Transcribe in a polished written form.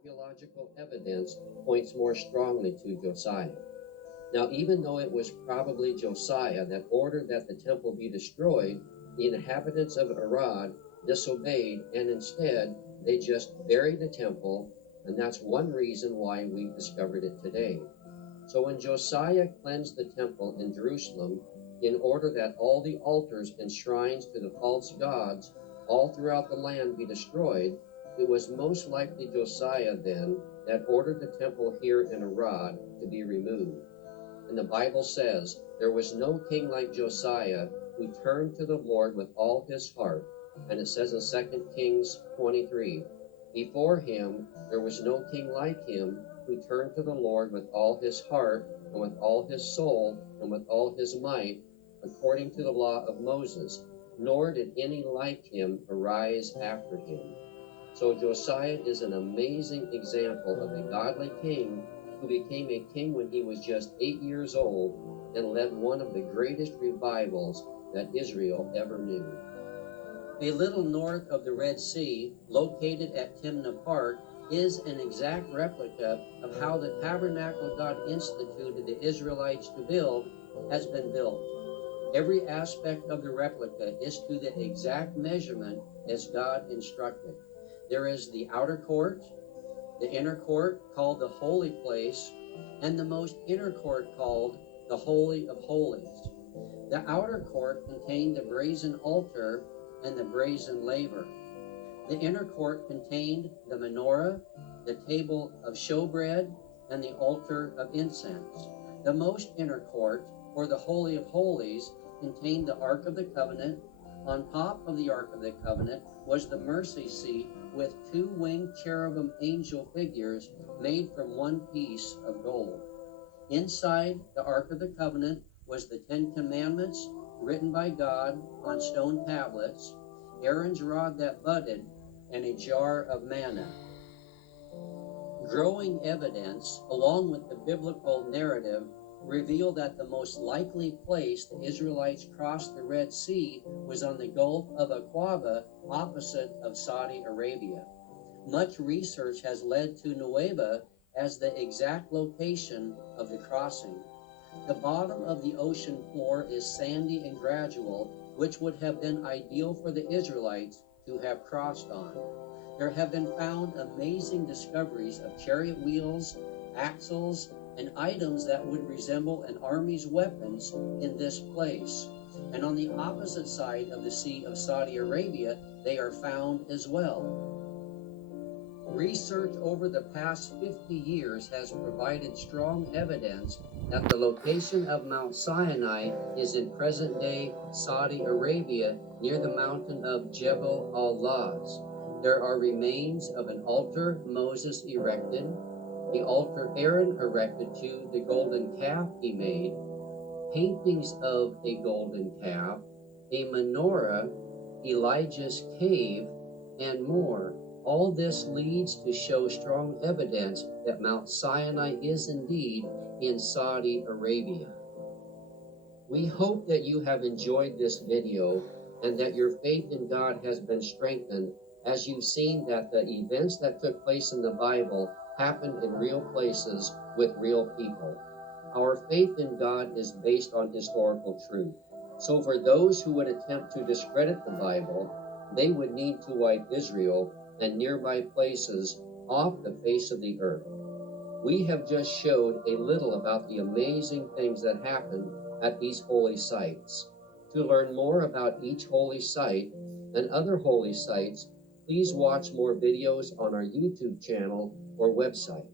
archaeological evidence points more strongly to Josiah. Now, even though it was probably Josiah that ordered that the temple be destroyed, the inhabitants of Arad disobeyed, and instead they just buried the temple, and that's one reason why we've discovered it today. So when Josiah cleansed the temple in Jerusalem, in order that all the altars and shrines to the false gods all throughout the land be destroyed, it was most likely Josiah then that ordered the temple here in Arad to be removed. And the Bible says, there was no king like Josiah who turned to the Lord with all his heart. And it says in 2 Kings 23, before him there was no king like him who turned to the Lord with all his heart and with all his soul and with all his might, according to the law of Moses, nor did any like him arise after him. So Josiah is an amazing example of a godly king who became a king when he was just 8 years old and led one of the greatest revivals that Israel ever knew. A little north of the Red Sea, located at Timnah Park, is an exact replica of how the tabernacle God instituted the Israelites to build has been built. Every aspect of the replica is to the exact measurement as God instructed. There is the outer court, the inner court called the holy place, and the most inner court called the Holy of Holies. The outer court contained the brazen altar and the brazen laver. The inner court contained the menorah, the table of showbread, and the altar of incense. The most inner court, or the Holy of Holies, contained the Ark of the Covenant. On top of the Ark of the Covenant was the mercy seat with two winged cherubim angel figures made from one piece of gold. Inside the Ark of the Covenant was the 10 Commandments written by God on stone tablets, Aaron's rod that budded, and a jar of manna. Growing evidence, along with the biblical narrative, reveal that the most likely place the Israelites crossed the Red Sea was on the Gulf of Aqaba, opposite of Saudi Arabia. Much research has led to Nueva as the exact location of the crossing. The bottom of the ocean floor is sandy and gradual, which would have been ideal for the Israelites to have crossed on. There have been found amazing discoveries of chariot wheels, axles, and items that would resemble an army's weapons in this place. And on the opposite side of the Sea of Saudi Arabia, they are found as well. Research over the past 50 years has provided strong evidence that the location of Mount Sinai is in present-day Saudi Arabia near the mountain of Jebel al-Laz. There are remains of an altar Moses erected, the altar Aaron erected to the golden calf he made, paintings of a golden calf, a menorah, Elijah's cave, and more. All this leads to show strong evidence that Mount Sinai is indeed in Saudi Arabia. We hope that you have enjoyed this video and that your faith in God has been strengthened as you've seen that the events that took place in the Bible happened in real places with real people. Our faith in God is based on historical truth. So for those who would attempt to discredit the Bible, they would need to wipe Israel and nearby places off the face of the earth. We have just showed a little about the amazing things that happened at these holy sites. To learn more about each holy site and other holy sites, please watch more videos on our YouTube channel or website.